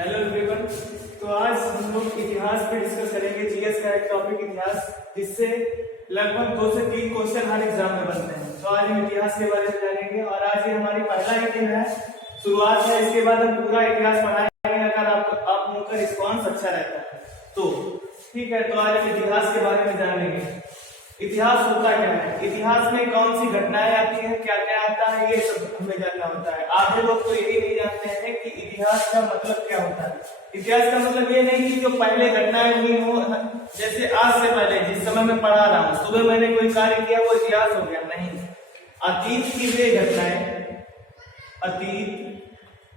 Hello everyone. तो आज हम लोग इतिहास पे डिस्कस करेंगे। जीएस का एक टॉपिक इतिहास, जिससे लगभग 2 से 3 क्वेश्चन हर एग्जाम में बनते हैं। तो आज हम इतिहास के बारे में जानेंगे और आज ये हमारी पहला ही दिन है, शुरुआत है। इसके बाद हम पूरा इतिहास पढ़ाएंगे अगर आप लोगों का रिस्पॉन्स अच्छा रहता है तो। ठीक है, तो आज हम इतिहास के बारे में जानेंगे। इतिहास होता क्या है, इतिहास में कौन सी घटनाएं आती हैं, क्या क्या आता है, ये सब हमें जानना होता है। आधे लोग तो यही नहीं जानते हैं कि इतिहास का मतलब क्या होता है। इतिहास का मतलब ये नहीं कि जो पहले घटनाएं हुई हो, जैसे आज से पहले जिस समय मैं पढ़ा रहा हूँ, सुबह मैंने कोई कार्य किया वो इतिहास हो गया, नहीं। अतीत की वे घटनाएं,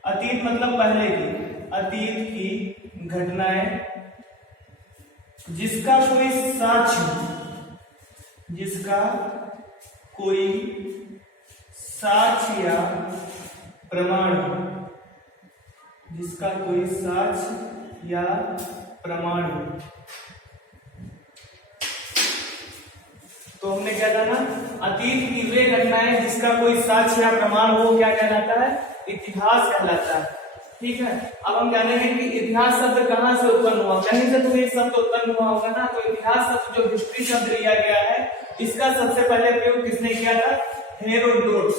अतीत मतलब पहले की, अतीत की घटनाएं जिसका कोई साक्ष्य या प्रमाण, जिसका कोई साक्ष्य या प्रमाण। तो हमने क्या जाना, अतीत की वे घटनाएं जिसका कोई साक्ष्य या प्रमाण हो, क्या कहलाता है, इतिहास कहलाता है। ठीक है, अब हम जानेंगे कि इतिहास शब्द कहाँ से उत्पन्न हुआ। कहीं से तो ये शब्द उत्पन्न हुआ होगा ना। तो इतिहास शब्द जो हिस्ट्री शब्द लिया गया है, इसका सबसे पहले प्रयोग किसने किया था, हेरोडोटस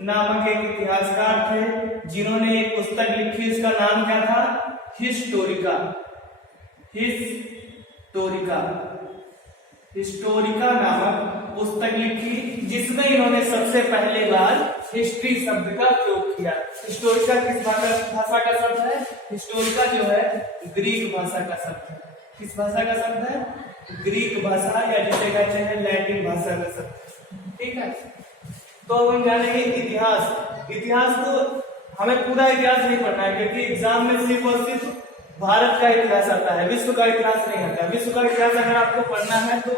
नामक एक इतिहासकार थे, जिन्होंने एक पुस्तक लिखी। इसका नाम क्या था, हिस्टोरिका नामक पुस्तक लिखी, जिसमें इन्होंने सबसे पहले बार हिस्ट्री शब्द का प्रयोग किया। हिस्टोरिका किस भाषा का शब्द है, हिस्टोरिका जो है ग्रीक भाषा का शब्द है। किस भाषा का शब्द है, ग्रीक भाषा, या जिसे कहते हैं लैटिन भाषा का शब्द। ठीक है, तो अब हम जानेंगे इतिहास को हमें पूरा इतिहास नहीं पढ़ना है, क्योंकि एग्जाम में सिर्फ और सिर्फ भारत का इतिहास आता है, विश्व का इतिहास नहीं आता है। विश्व का इतिहास अगर आपको पढ़ना है तो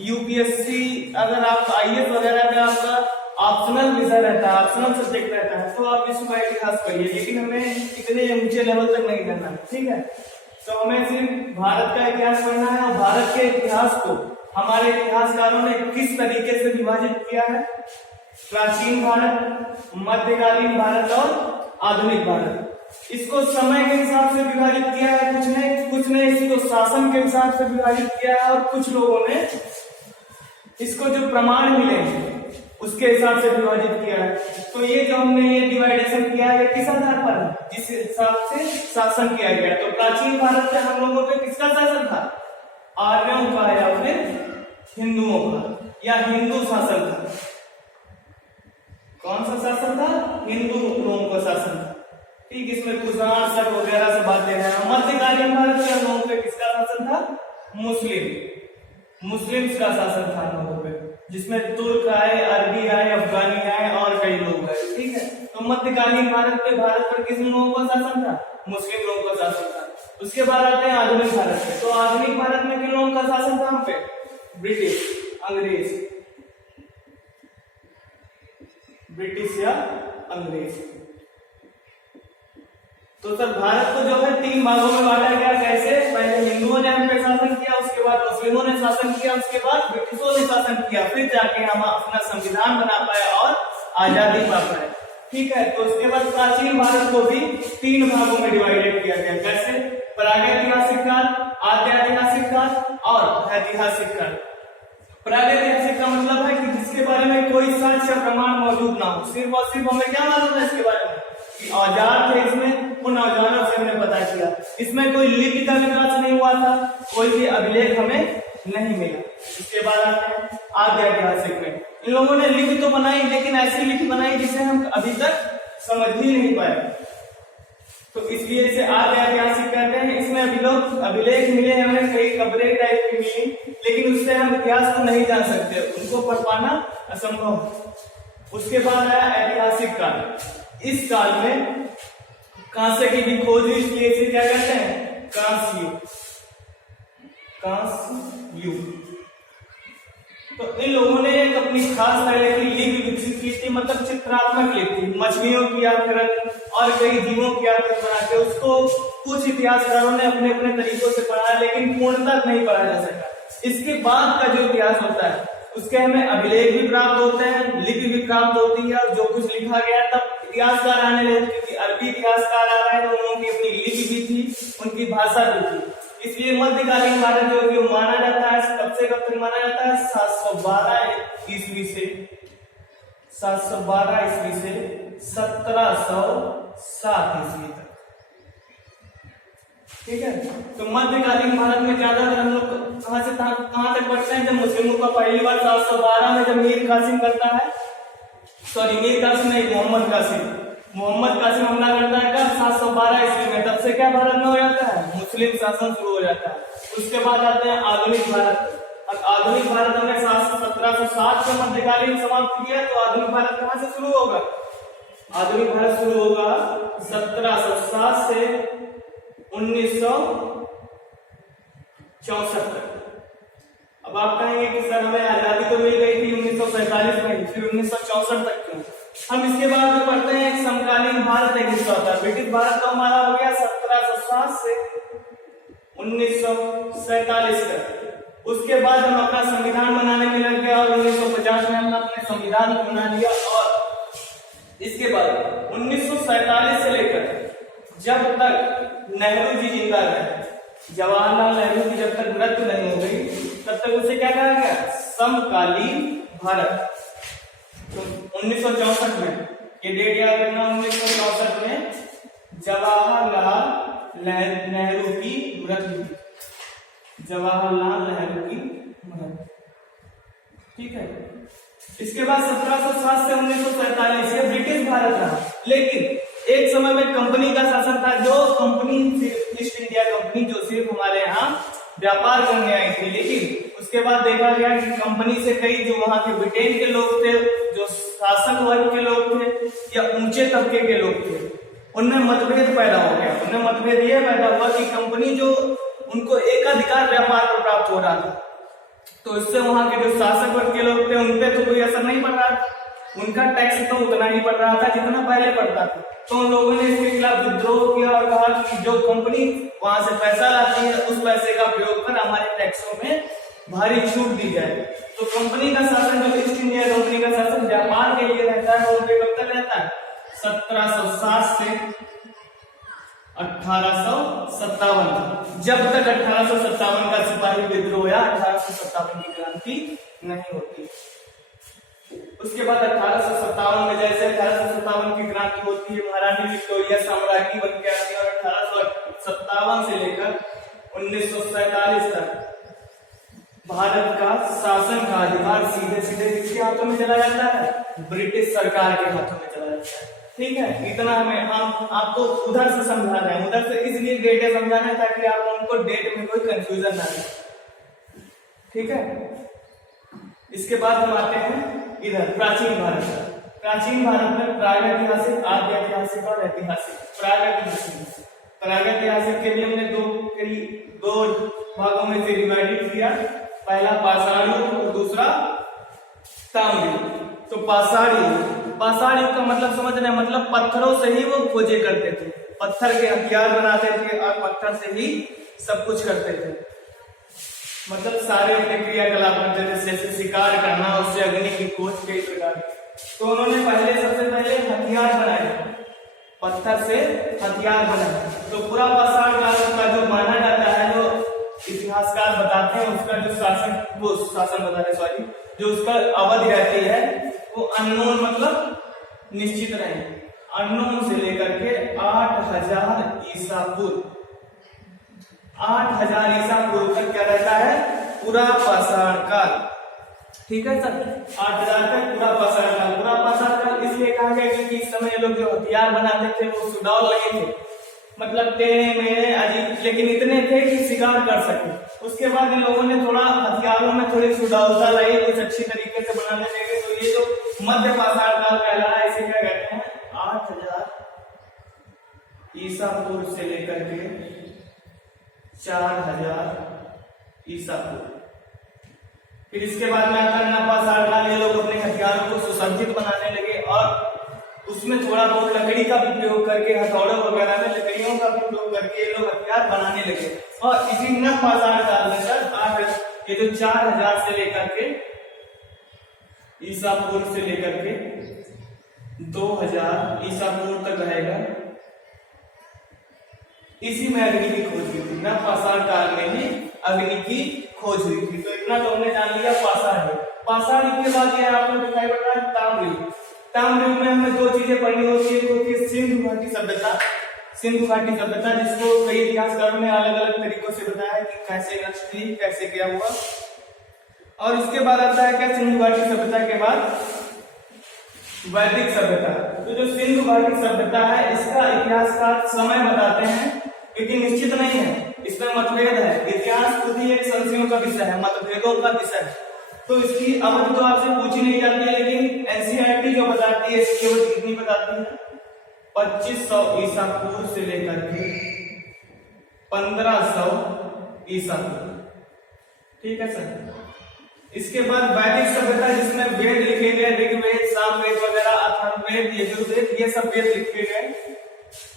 यूपीएससी, अगर आप आईएएस वगैरह में आपका ऑप्शनल विषय रहता है, ऑप्शनल सब्जेक्ट रहता है, तो आप विश्व का इतिहास पढ़िए, लेकिन हमें इतने ऊंचे लेवल तक नहीं जाना है। ठीक है, तो हमें सिर्फ भारत का इतिहास पढ़ना है। और भारत के इतिहास को हमारे इतिहासकारों ने किस तरीके से विभाजित किया है, प्राचीन भारत, मध्यकालीन भारत और आधुनिक भारत। इसको समय के हिसाब से विभाजित किया है कुछ ने इसको शासन के हिसाब से विभाजित किया है, और कुछ लोगों ने इसको जो प्रमाण मिले उसके हिसाब से विभाजित किया है। तो ये जो हमने ये डिवाइडेशन किया है, किस आधार पर है, जिस हिसाब से शासन किया गया। तो प्राचीन भारत में हम लोगों पे किसका शासन था, आर्यों का या फिर हिंदुओं का, या हिंदू शासन था। कौन सा शासन था, हिंदू लोगों का शासन था। ठीक, इसमें कुषाण शक वगैरह से बातें हैं। मध्यकालीन भारत के लोगों पे किसका शासन था, मुस्लिम्स का शासन था लोगों पे, जिसमें तुर्क आए, अरबी आए, अफगानी आए और कई लोग आए। ठीक है, तो मध्यकालीन भारत पर किस लोगों का शासन था, मुस्लिम लोगों का शासन था। उसके बाद आते हैं आधुनिक भारत में। तो आधुनिक भारत में किन लोगों का शासन था, हम पे ब्रिटिश या अंग्रेज। तो सर भारत को जो है 3 भागों में बांटा गया। कैसे, पहले हिंदुओं ने हम पे शासन किया, उसके बाद मुस्लिमों ने शासन किया, उसके बाद ब्रिटिशों ने शासन किया, फिर जाके हम अपना संविधान बना पाए और आजादी पा पाए। ठीक है, तो उसके बाद प्राचीन भारत को भी 3 भागों में डिवाइडेड किया गया। कैसे, प्रागैतिहासिक काल, आद्यैतिहासिक काल और ऐतिहासिक काल। प्रागैतिहासिक का मतलब है कि जिसके बारे में कोई साक्ष्य प्रमाण मौजूद ना हो, सिर्फ और सिर्फ हमें क्या मालूम है इसके बारे में कि औजार थे, इसमें उन औजारों से हमने पता किया। इसमें कोई लिपि का विकास नहीं हुआ था, कोई भी अभिलेख हमें नहीं मिला। इसके बाद आते हैं आद्यैतिहासिक में। इन लोगों ने लिपि तो बनाई, लेकिन ऐसी लिपि बनाई जिसे हम अभी तक समझ ही नहीं पाए, तो इसलिए इसे आद्यैतिहासिक कहते हैं। इसमें अभिलेख मिले हमें, कई कब्रें टाइप की मिली, लेकिन उससे हम इतिहास को नहीं जान सकते, उनको पढ़ पाना असंभव। उसके बाद आया ऐतिहासिक काल। इस काल में कांसे की भी खोज हुई, इसलिए इसे क्या कहते हैं, कांस्य युग। तो इन लोगों ने एक अपनी खास तरह की लिपि विकसित की थी, मतलब चित्रात्मक लिपि, मछलियों की आकृति और कई जीवों की आकृति बना के उसको कुछ इतिहासकारों ने अपने अपने तरीकों से पढ़ा, लेकिन पूर्णतः नहीं पढ़ा जा सका। इसके बाद का जो इतिहास होता है उसके हमें अभिलेख भी प्राप्त होते हैं, लिपि भी प्राप्त होती है, और जो कुछ लिखा गया तब इतिहासकार आने लगे, क्योंकि अरबी इतिहासकार आ रहे हैं तो उन्होंने अपनी लिपि भी थी, उनकी भाषा भी थी, इसलिए मध्यकालीन भारत जो है माना जाता है कब से कब तक माना जाता है 712 ईस्वी से 1707 ईस्वी तक। ठीक है, तो मध्यकालीन भारत में ज्यादातर हम लोग कहां से कहां तक पढ़ते हैं, जब मुस्लिमों का पहली बार 712 में जब मीर कासिम करता है, सॉरी मीर कासिम नहीं, मोहम्मद कासिम हमला करता है कब 712 ईस्वी में, तब से क्या भारत में हो जाता है मुस्लिम शासन शुरू हो जाता है। उसके बाद आते हैं आधुनिक भारत। अब आधुनिक भारत हमने 1707 में मध्यकालीन समाप्त किया, तो आधुनिक भारत कहां से शुरू होगा, आधुनिक भारत शुरू होगा 1707 से 1964 तक। अब आप कहेंगे कि सर हमें आजादी तो मिल गई थी 1947 में, फिर 1964 तक क्यों? हम इसके बाद में पढ़ते हैं एक समकालीन भारत एक हिस्सा होता है। ब्रिटिश भारत तो हमारा हो गया 1707 से 1947 तक। उसके बाद हम अपना संविधान बनाने में लग गए और 1950 में हमने अपने संविधान को बना लिया। और इसके बाद 1947 से लेकर जब तक नेहरू जी जिंदा रहे, जवाहरलाल नेहरू की जब तक मृत्यु नहीं हो गई, तब तक उसे क्या कहा गया, समकालीन भारत। तो 1964 में, ये डेट याद रखना, 1964 में जवाहरलाल नेहरू की मृत्यु, जवाहरलाल नेहरू की मृत्यु। ठीक है, इसके बाद 1707 से 1947 ये ब्रिटिश भारत रहा, लेकिन एक समय में कंपनी का शासन था, जो कंपनी ईस्ट इंडिया कंपनी जो सिर्फ हमारे यहाँ व्यापार करने आई थी। लेकिन उसके बाद देखा गया कि कंपनी से कई जो वहां के ब्रिटेन के लोग थे, जो शासक वर्ग के लोग थे या ऊंचे तबके के लोग थे, उनमें मतभेद पैदा हो गया। उनमें मतभेद यह पैदा हुआ कि कंपनी जो उनको एकाधिकार व्यापार पर प्राप्त हो रहा था, तो इससे वहां के जो शासक वर्ग के लोग थे उन पे तो कोई असर नहीं पड़ रहा था, उनका टैक्स तो उतना ही पड़ रहा था जितना पहले पड़ता था। तो उन लोगों ने इसके खिलाफ विद्रोह किया और कहा कि जो कंपनी वहां से पैसा लाती है उस पैसे का प्रयोग कर हमारे टैक्सों में भारी छूट दी जाए। तो कंपनी का शासन, जो ईस्ट इंडिया कंपनी का शासन व्यापार के लिए रहता है, वो कब तक रहता है 1707 से 1857, जब तक 1857 का सिपाही विद्रोह या 1857 की क्रांति नहीं होती। उसके बाद 1857 में जैसे 1857 की क्रांति होती है, महारानी विक्टोरिया साम्राज्ञी बन के आती है और 1857 से लेकर 1947 तक भारत का शासन का अधिकार सीधे सीधे किसके हाथों में चला जाता है, ब्रिटिश सरकार के हाथों में चला जाता है। ठीक है, इतना हमें हम आपको उधर से समझा रहे हैं, उधर से इसलिए डेट समझाना है ताकि आप उनको डेट में कोई कंफ्यूजन ना रहे। ठीक है, इसके बाद हम आते हैं इधर प्राचीन भारत। प्राचीन भारत में प्रागैतिहासिक, आद्य ऐतिहासिक और ऐतिहासिक। प्रागैतिहासिक के लिए हमने दो भागों में से डिवाइडेड किया, पहला पाषाण युग और दूसरा ताम्र युग। तो पाषाण युग का मतलब समझ रहे हैं, मतलब पत्थरों से ही वो खोजे करते थे, पत्थर के हथियार बनाते थे और पत्थर से ही सब कुछ करते थे, मतलब सारे अपने क्रियाकलाप करते थे, जैसे शिकार करना, उससे अग्नि की खोज, कई प्रकार। तो उन्होंने सबसे पहले हथियार बनाए, पत्थर से हथियार बनाए। तो पूरा पाषाण काल का जो माना जाता है, जो इतिहासकार बताते हैं, उसका जो जो उसका अवधि रहती है वो अननोन, मतलब निश्चित रहे, अननोन से लेकर के 8000 ईसा पूर्व, 8000 ईसा पूर्व तक क्या रहता है, पूरा पाषाण काल। ठीक है सर, 8000 तक पूरा पाषाण काल। पूरा पाषाण काल इसलिए कहा गया क्योंकि इस समय लोग जो हथियार बनाते थे वो सुडौल लगे थे, मतलब टेढ़े मेढ़े अजीब, लेकिन इतने थे कि शिकार कर सके। उसके बाद इन लोगों ने थोड़ा हथियारों में थोड़ी सुडौलता लाई, कुछ अच्छी तरीके से बनाने लगे। तो ये जो मध्य पाषाण काल कहलाता है, इसे क्या कहते हैं, 8000 ईसा पूर्व से लेकर के 4000 ईसा पूर्व। फिर इसके बाद में आता है नवपाषाण काल। ये लोग अपने हथियारों को सुसज्जित बनाने लगे और उसमें थोड़ा बहुत लकड़ी का भी प्रयोग करके, हथौड़ों वगैरह में लकड़ियों का भी प्रयोग करके ये लोग हथियार बनाने लगे। और इसी नवपाषाण काल में सर ये जो 4000 से लेकर के ईसा पूर्व से लेकर के 2000 ईसा पूर्व तक रहेगा। इसी में अग्नि की खोज हुई थी ना, पाषाण काल में ही अग्नि की खोज हुई थी। तो इतना तो हमने जान लिया पाषाण युग। पाषाण युग के बाद ये आपको दिखाई पड़ रहा है ताम्र युग। ताम्र युग में हमें दो चीजें पढ़नी होती है, एक होती है सिंधु घाटी सभ्यता। सिंधु घाटी सभ्यता जिसको कई इतिहासकारों ने अलग अलग तरीकों से बताया कि कैसे नष्ट थी, कैसे क्या हुआ। और उसके बाद आता है क्या, सिंधु घाटी सभ्यता के बाद वैदिक सभ्यता। तो जो सिंधु घाटी सभ्यता है इसका इतिहासकार समय बताते हैं क्योंकि निश्चित नहीं है, इसमें मतभेद है। इतिहास खुद ही एक संशयों का विषय है, मतभेदों का विषय है। तो इसकी अवधि तो आपसे पूछी नहीं जाती है, लेकिन एनसीईआरटी जो बताती है इसकी अवधि कितनी बताती है, 2500 ईसा पूर्व से लेकर के 1500 ईसा पूर्व। ठीक है सर। इसके बाद वैदिक सभ्यता जिसमें वेद लिखे गए, ऋग्वेद, सामवेद वगैरह, अथर्ववेद, यजुर्वेद, ये सब वेद लिखे गए,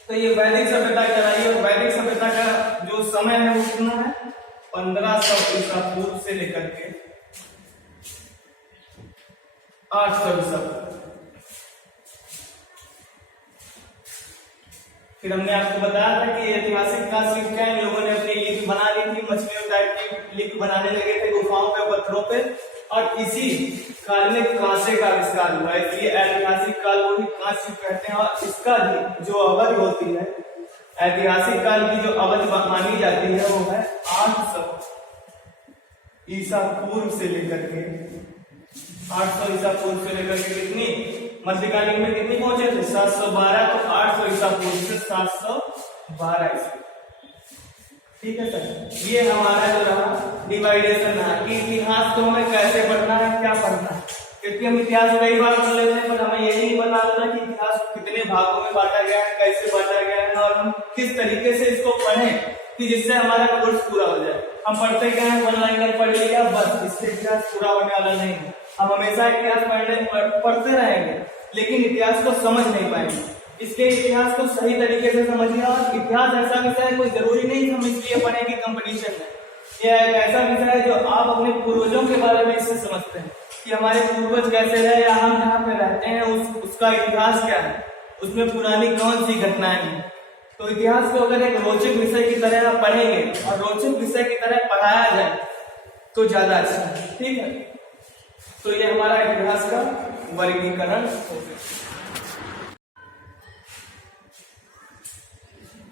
तो ये वैदिक सभ्यता कहलाई। और वैदिक सभ्यता का जो समय है वो कितना है, 1500 ईसा पूर्व से लेकर के 800 ईसा पूर्व। फिर हमने आपको बताया था कि ऐतिहासिक काल से क्या इन लोगों ने अपनी लिख बना ली थी, मछलियों टाइप की लिख बनाने लगे थे गुफाओं पे, पत्थरों पे। और इसी काल में कांसे का आविष्कार हुआ, इसलिए ऐतिहासिक काल को भी कांस्य युग कहते हैं। और इसका भी जो अवधि होती है, ऐतिहासिक काल की जो अवधि मानी जाती है वो है 800 ईसा पूर्व से लेकर के 800 ईसा पूर्व से लेकर के कितनी, मध्यकालीन में कितनी पहुंचे थे, 712। तो 800 ईसा पूर्व से 712 ईसा। ठीक है सर। ये हमारा जो रहा डिवाइडेशन है कि इतिहास को हमें कैसे पढ़ना है, क्या पढ़ना है। क्योंकि हम इतिहास कई बार पढ़ लेते हैं पर हमें ये नहीं पता होता कि इतिहास कितने भागों में बांटा गया है, कैसे बांटा गया है, और हम किस तरीके से इसको पढ़ें कि जिससे हमारा कोर्स पूरा हो जाए। हम पढ़ते गए हैं, वन लाइनर पढ़ लिया बस, इससे इतिहास पूरा होने वाला नहीं है। हम हमेशा इतिहास पढ़ते रहेंगे लेकिन इतिहास को समझ नहीं पाएंगे। इसलिए इतिहास को सही तरीके से समझिए। और इतिहास ऐसा विषय है, कोई जरूरी नहीं हम इसलिए पढ़ें कि कंपटीशन है। यह एक ऐसा विषय है जो आप अपने पूर्वजों के बारे में इससे समझते हैं कि हमारे पूर्वज कैसे रहे या हम जहाँ पे रहते हैं उसका इतिहास क्या है, उसमें पुरानी कौन सी घटनाएं हैं। तो इतिहास को अगर एक रोचक विषय की तरह आप पढ़ेंगे और रोचक विषय की तरह पढ़ाया जाए तो ज्यादा अच्छा है। ठीक है। तो ये हमारा इतिहास का वर्गीकरण हो गया।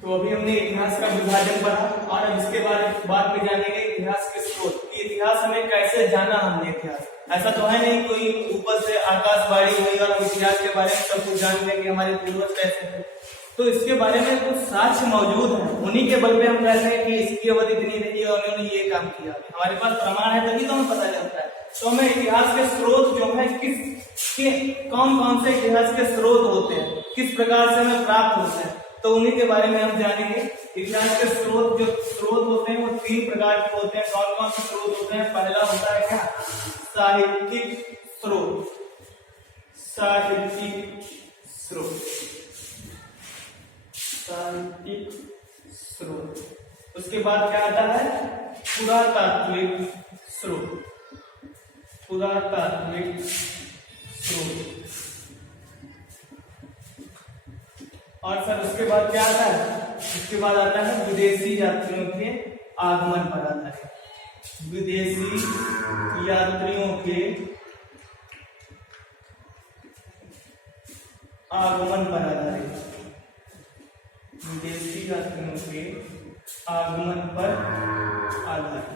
तो अभी हमने इतिहास का विभाजन पढ़ा और अब इसके बाद में जानेंगे इतिहास के स्रोत कि इतिहास हमें कैसे जाना। हमने इतिहास ऐसा तो है नहीं कोई ऊपर से आकाशवाणी हुई और हम इतिहास के बारे में सब कुछ जान लेंगे हमारे पूर्वज कैसे थे। तो इसके बारे में कुछ साक्ष्य मौजूद हैं, उन्हीं के बल पे हम कहते हैं कि इसकी अवधि इतनी रही और उन्होंने ये काम किया। हमारे पास प्रमाण है तभी तो हमें पता चलता है। तो हमें इतिहास के स्रोत जो है कौन कौन से इतिहास के स्रोत होते हैं, किस प्रकार से हमें प्राप्त होते हैं, तो उन्हीं के बारे में हम जानेंगे। इतिहास के स्रोत होते हैं वो 3 प्रकार के होते हैं। कौन कौन से स्रोत होते हैं? पहला होता है क्या, साहित्यिक स्रोत। साहित्यिक स्रोत, साहित्यिक स्रोत। उसके बाद क्या आता है, पुरातात्विक स्रोत। पुरातात्विक स्रोत। और सर उसके बाद क्या आता है? उसके बाद आता है विदेशी यात्रियों के आगमन पर आधारित। विदेशी यात्रियों के आगमन पर आधारित। विदेशी यात्रियों के आगमन पर आधारित।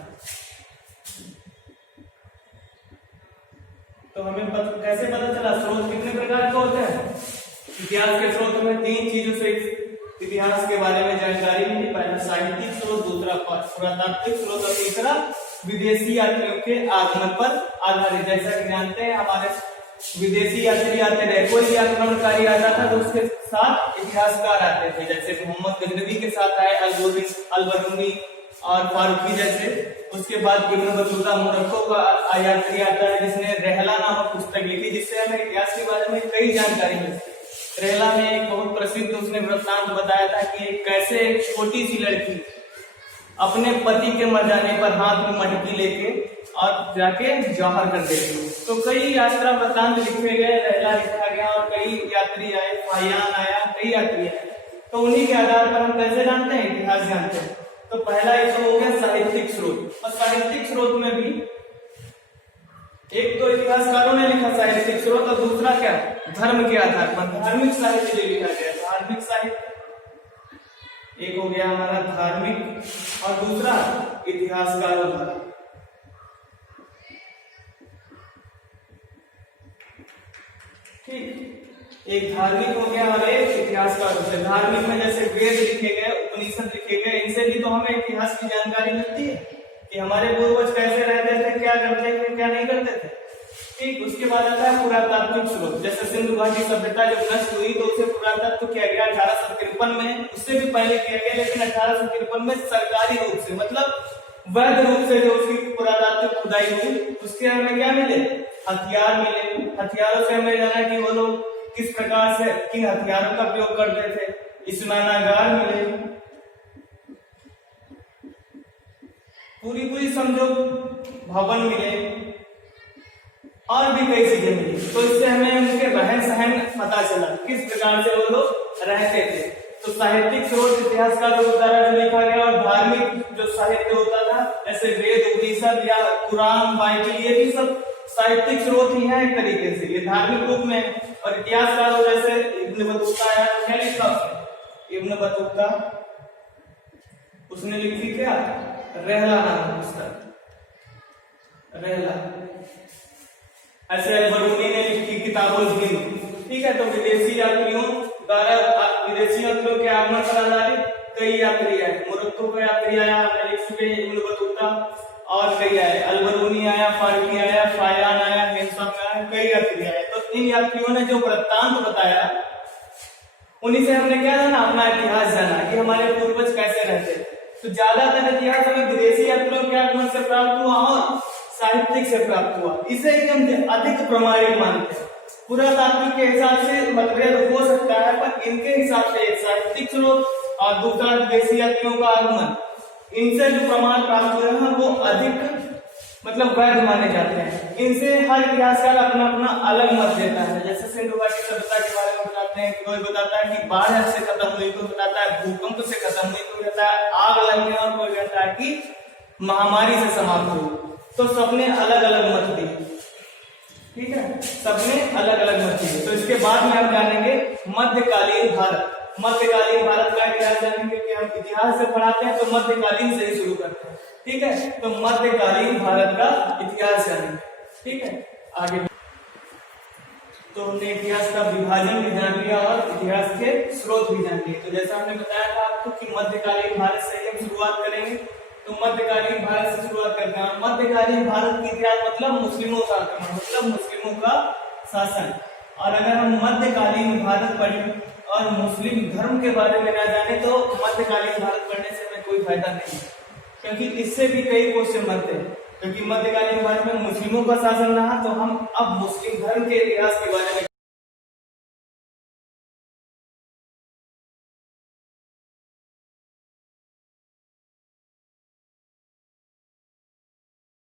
तो हमें कैसे पता चला स्रोत कितने प्रकार के होते हैं? इतिहास के स्रोत में 3 चीजों से इतिहास के बारे में जानकारी मिली। पहला साहित्यिक स्रोत, दूसरा पुरातात्विक स्रोत और तीसरा विदेशी यात्रियों के आगमन पर आधारित। जैसा कि जानते हैं हमारे विदेशी यात्री आते रहे, कोई आक्रमणकारी आता था तो उसके साथ इतिहासकार आते थे। जैसे मोहम्मद गजनवी के साथ आए अल-बरूनी और फारूकी जैसे। उसके बाद इब्न बतूता मोरक्को का यात्री आता है जिसने रहला नामक पुस्तक लिखी, जिससे हमें इतिहास के बारे में कई जानकारी मिलती है। रहला में एक बहुत प्रसिद्ध उसने वृत्तांत बताया था कि कैसे एक छोटी सी लड़की अपने पति के मर जाने पर हाथ में मटकी लेके और जाके जौहर कर देती है। तो कई यात्रा वृत्तांत लिखे गए, रहला लिखा गया। गया और कई यात्री आए, फाहियान आया, कई यात्री आए, तो उन्हीं के आधार पर हम कैसे जानते हैं, इतिहास जानते हैं। तो पहला एक तो हो गया साहित्यिक स्रोत, और साहित्यिक स्रोत में भी एक तो इतिहासकारों ने लिखा साहित्यिक स्रोत, और दूसरा क्या, धर्म के आधार पर धार्मिक साहित्य जो लिखा गया, धार्मिक साहित्य एक हो गया हमारा धार्मिक, और दूसरा इतिहासकारों द्वारा। ठीक, एक धार्मिक हो गया और एक इतिहासकारों से। धार्मिक में जैसे वेद लिखे गए, उपनिषद लिखे गए, इनसे भी तो हमें इतिहास की जानकारी मिलती है कि हमारे पूर्वज कैसे रहते थे, क्या करते थे, क्या नहीं करते थे। ठीक, उसके बाद आता है पुरातात्विक स्रोत। जैसे सिंधु घाटी सभ्यता जब नष्ट हुई तो उसे पुरातत्व किया गया 1853 में, उससे भी पहले किया गया, लेकिन 1853 में सरकारी रूप से, मतलब वैध रूप से जो उसकी पुरातात्विक खुदाई हुई, उसके हमें क्या मिले, हथियार मिले। हथियारों से हमें जाना कि वो लोग किस प्रकार से किन हथियारों का प्रयोग करते थे, स्नानागार मिले, पूरी समझो भवन मिले, और भी कई चीजें मिली। तो इससे हमें उनके रहन सहन पता चला, किस प्रकार से वो लोग रहते थे। तो साहित्यिक स्रोत इतिहासकारों द्वारा जो लिखा गया, और धार्मिक जो साहित्य होता था जैसे वेद, उपनिषद या कुरान, बाइबल, ये भी सब साहित्यिक स्रोत ही है एक तरीके से, ये धार्मिक रूप में। और इतिहासकारों जैसे इब्न बतूता है, क्या लिखा उसने, इब्न बतूता, उसने लिखी क्या, रहला नाम पुस्तक, रहला। ऐसे अल-बरूनी ने लिखी किताबुल हिंद। ठीक है, तो विदेशी यात्रियों द्वारा, विदेशी यात्रियों के आगमन पर आधारित कई यात्री आए। मोरक्को का यात्री आया, लिख चुके इब्न बतूता, और कई आए, अल-बरूनी आया, फारकी आया, फाहियान आया, हेंसम आया, कई यात्री आए। तो इन यात्रियों ने जो वृत्तांत बताया, उन्हीं से हमने क्या जाना, अपना इतिहास जाना कि हमारे पूर्वज कैसे रहते थे। तो ज्यादातर इतिहास हमें विदेशी यात्रियों के आगमन से प्राप्त हुआ और साहित्यिक से प्राप्त हुआ, इसे ही हम अधिक प्रमाणिक मानते हैं। पुरातात्विक के हिसाब से मतभेद हो सकता है, पर इनके हिसाब से एक साहित्यिक स्रोत और दूसरा विदेशी यात्रियों का आगमन, इनसे जो प्रमाण प्राप्त हुए हैं वो अधिक मतलब वैध माने जाते हैं। इनसे हर इतिहासकार अपना अपना अलग मत देता है। जैसे सिंधु घाटी सभ्यता के बारे में बताते हैं, कोई बताता है कि बाढ़ से खत्म हुई, कोई बताता है भूकंप से खत्म हुई, कोई कहता है आग लगने, और कोई कहता है कि महामारी से समाप्त हुई। तो सबने अलग अलग मत दिए। ठीक है, सबने अलग अलग मत दिए। तो इसके बाद में हम जानेंगे मध्यकालीन भारत। मध्यकालीन भारत का इतिहास जानेंगे कि हम इतिहास से पढ़ाते हैं तो मध्यकालीन से ही शुरू करते हैं। ठीक है, तो मध्यकालीन भारत का इतिहास जानेंगे। ठीक है, आगे तो हमने इतिहास का विभाजन भी जान लिया और इतिहास के स्रोत भी जान लिए। तो जैसा हमने बताया था आपको कि मध्यकालीन भारत से हम शुरुआत करेंगे, तो मध्यकालीन भारत से शुरुआत करते हैं। मध्यकालीन भारत की इतिहास मतलब मुस्लिमों का आक्रमण, मतलब मुस्लिमों का शासन। और अगर हम मध्यकालीन भारत पढ़ें और मुस्लिम धर्म के बारे में ना जाने तो मध्यकालीन भारत पढ़ने से हमें कोई फायदा नहीं है, क्योंकि इससे भी कई क्वेश्चन बनते हैं। क्योंकि मध्यकालीन भारत में मुस्लिमों का शासन रहा, तो हम अब मुस्लिम धर्म के इतिहास के बारे में